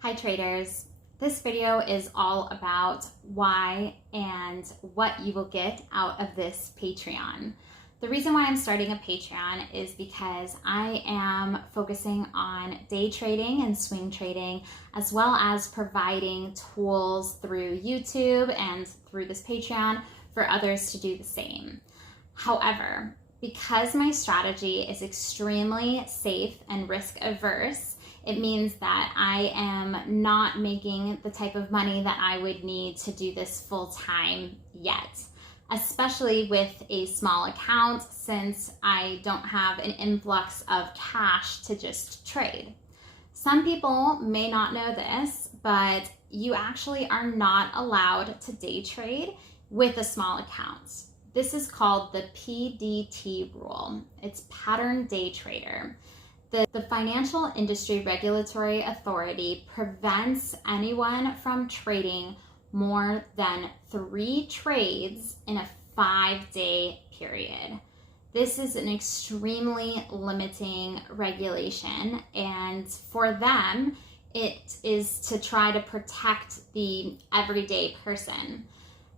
Hi traders, this video is all about why and what you will get out of this Patreon. The reason why I'm starting a Patreon is because I am focusing on day trading and swing trading, as well as providing tools through YouTube and through this Patreon for others to do the same. However, because my strategy is extremely safe and risk averse, it means that I am not making the type of money that I would need to do this full time yet, especially with a small account, since I don't have an influx of cash to just trade. Some people may not know this, but you actually are not allowed to day trade with a small account. This is called the PDT rule. It's pattern day trader. The Financial Industry Regulatory Authority prevents anyone from trading more than 3 trades in a 5-day period. This is an extremely limiting regulation, and for them, it is to try to protect the everyday person.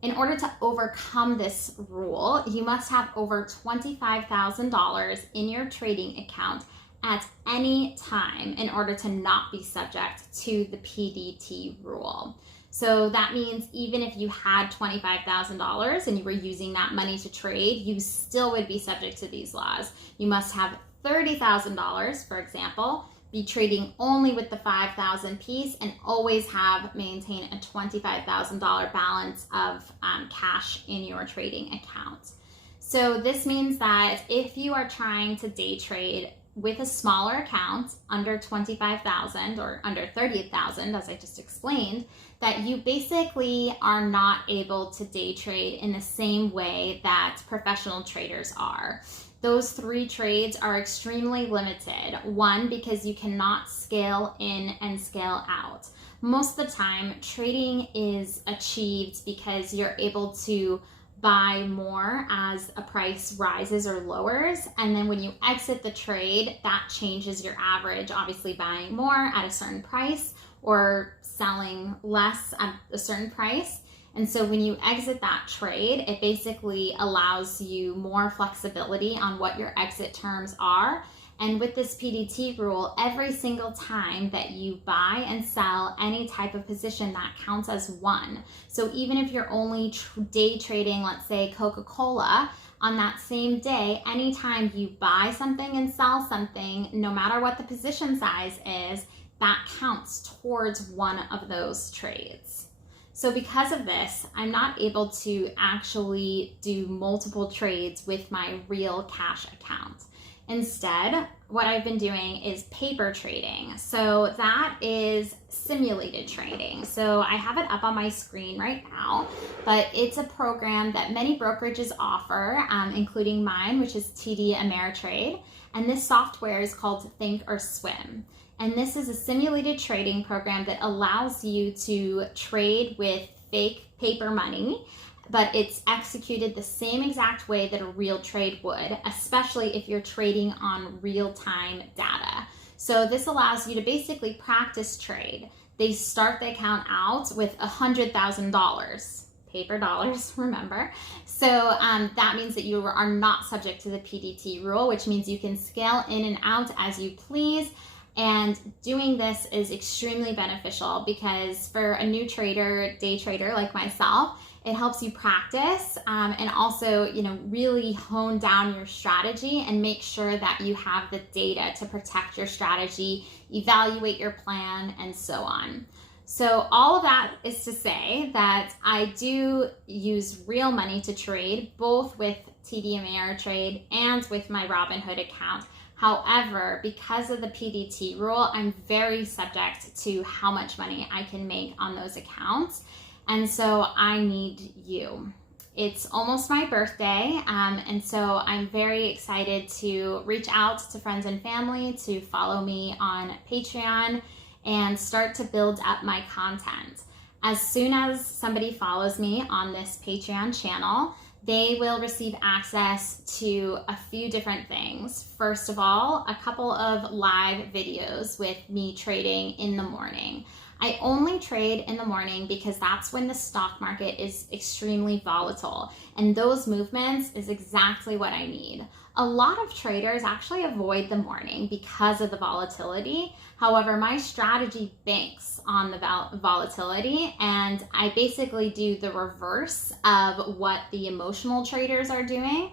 In order to overcome this rule, you must have over $25,000 in your trading account at any time in order to not be subject to the PDT rule. So that means even if you had $25,000 and you were using that money to trade, you still would be subject to these laws. You must have $30,000, for example, be trading only with the 5,000 piece, and always maintain a $25,000 balance of cash in your trading account. So this means that if you are trying to day trade with a smaller account, under 25,000 or under 30,000, as I just explained, that you basically are not able to day trade in the same way that professional traders are. Those 3 trades are extremely limited. 1, because you cannot scale in and scale out. Most of the time, trading is achieved because you're able to buy more as a price rises or lowers, and then when you exit the trade, that changes your average, obviously buying more at a certain price or selling less at a certain price. And so when you exit that trade, it basically allows you more flexibility on what your exit terms are. And with this PDT rule, every single time that you buy and sell any type of position, that counts as 1. So even if you're only day trading, let's say Coca-Cola, on that same day, anytime you buy something and sell something, no matter what the position size is, that counts towards one of those trades. So because of this, I'm not able to actually do multiple trades with my real cash account. Instead, what I've been doing is paper trading. So that is simulated trading. So I have it up on my screen right now, but it's a program that many brokerages offer, including mine, which is TD Ameritrade. And this software is called Thinkorswim. And this is a simulated trading program that allows you to trade with fake paper money, but it's executed the same exact way that a real trade would, especially if you're trading on real-time data. So this allows you to basically practice trade. They start the account out with $100,000. Paper dollars, remember. So that means that you are not subject to the PDT rule, which means you can scale in and out as you please. And doing this is extremely beneficial because for a new trader, day trader like myself, it helps you practice and also, really hone down your strategy and make sure that you have the data to protect your strategy, evaluate your plan, and so on. So all of that is to say that I do use real money to trade, both with TD Ameritrade and with my Robinhood account. However, because of the PDT rule, I'm very subject to how much money I can make on those accounts. And so I need you. It's almost my birthday, and so I'm very excited to reach out to friends and family to follow me on Patreon and start to build up my content. As soon as somebody follows me on this Patreon channel, they will receive access to a few different things. First of all, a couple of live videos with me trading in the morning. I only trade in the morning because that's when the stock market is extremely volatile, and those movements is exactly what I need. A lot of traders actually avoid the morning because of the volatility. However, my strategy banks on the volatility, and I basically do the reverse of what the emotional traders are doing,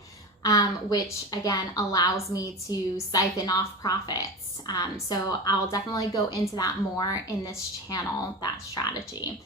which again allows me to siphon off profits. So I'll definitely go into that more in this channel, that strategy.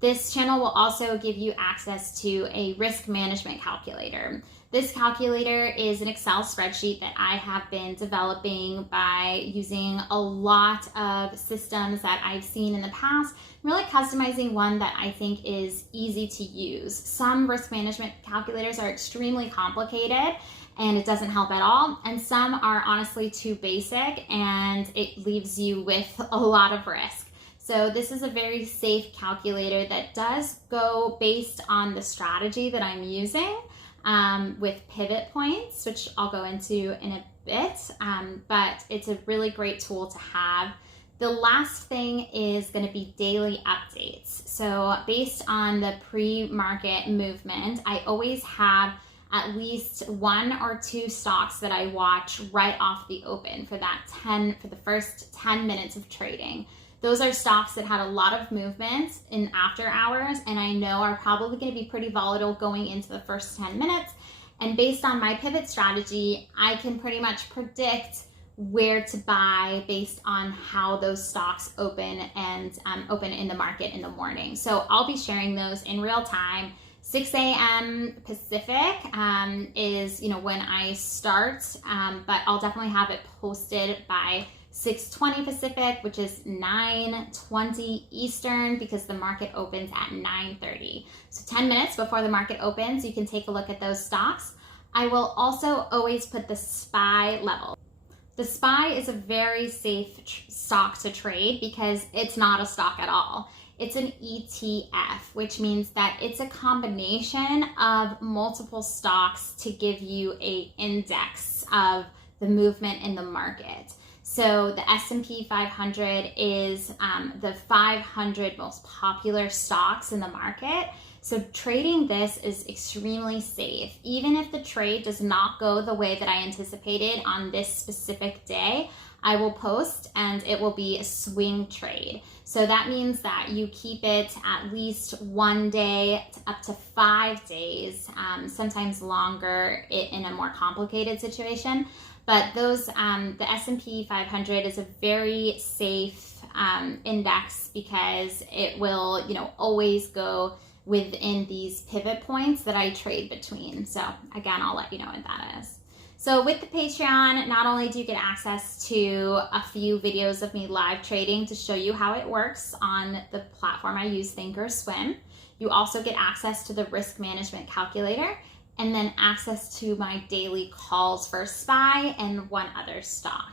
This channel will also give you access to a risk management calculator. This calculator is an Excel spreadsheet that I have been developing by using a lot of systems that I've seen in the past, really customizing one that I think is easy to use. Some risk management calculators are extremely complicated and it doesn't help at all, and some are honestly too basic and it leaves you with a lot of risk. So this is a very safe calculator that does go based on the strategy that I'm using, with pivot points, which I'll go into in a bit, but it's a really great tool to have. The last thing is going to be daily updates. So based on the pre-market movement, I always have at least 1 or 2 stocks that I watch right off the open for the first 10 minutes of trading. Those are stocks that had a lot of movement in after hours and I know are probably going to be pretty volatile going into the first 10 minutes. And based on my pivot strategy, I can pretty much predict where to buy based on how those stocks open and open in the market in the morning. So I'll be sharing those in real time. 6 a.m. Pacific is when I start, but I'll definitely have it posted by 6:20 Pacific, which is 9:20 Eastern, because the market opens at 9:30. So 10 minutes before the market opens, you can take a look at those stocks. I will also always put the SPY level. The SPY is a very safe stock to trade because it's not a stock at all. It's an ETF, which means that it's a combination of multiple stocks to give you an index of the movement in the market. So the S&P 500 is the 500 most popular stocks in the market. So trading this is extremely safe. Even if the trade does not go the way that I anticipated on this specific day, I will post and it will be a swing trade. So that means that you keep it at least 1 day up to 5 days, sometimes longer in a more complicated situation. But those, the S&P 500 is a very safe index because it will, always go within these pivot points that I trade between. So again, I'll let you know what that is. So with the Patreon, not only do you get access to a few videos of me live trading to show you how it works on the platform I use, Thinkorswim, you also get access to the risk management calculator and then access to my daily calls for SPY and one other stock.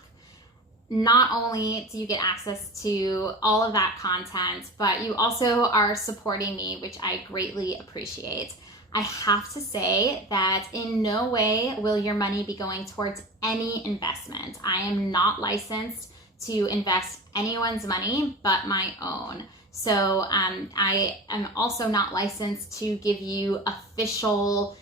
Not only do you get access to all of that content, but you also are supporting me, which I greatly appreciate. I have to say that in no way will your money be going towards any investment. I am not licensed to invest anyone's money but my own. So I am also not licensed to give you official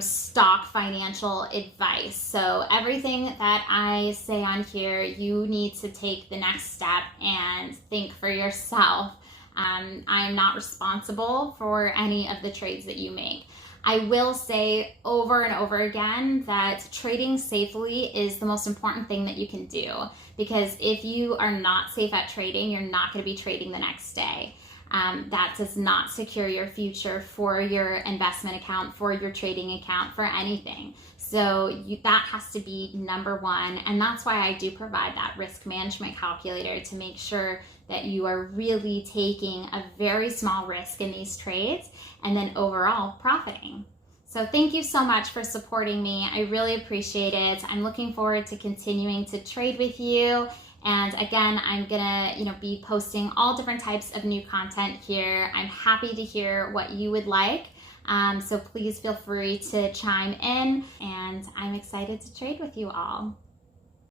stock financial advice. So everything that I say on here, you need to take the next step and think for yourself. I'm not responsible for any of the trades that you make. I will say over and over again that trading safely is the most important thing that you can do, because if you are not safe at trading, you're not going to be trading the next day. That does not secure your future for your investment account, for your trading account, for anything. So that has to be number one. And that's why I do provide that risk management calculator to make sure that you are really taking a very small risk in these trades and then overall profiting. So thank you so much for supporting me. I really appreciate it. I'm looking forward to continuing to trade with you. And again, I'm gonna be posting all different types of new content here. I'm happy to hear what you would like. So please feel free to chime in, and I'm excited to trade with you all.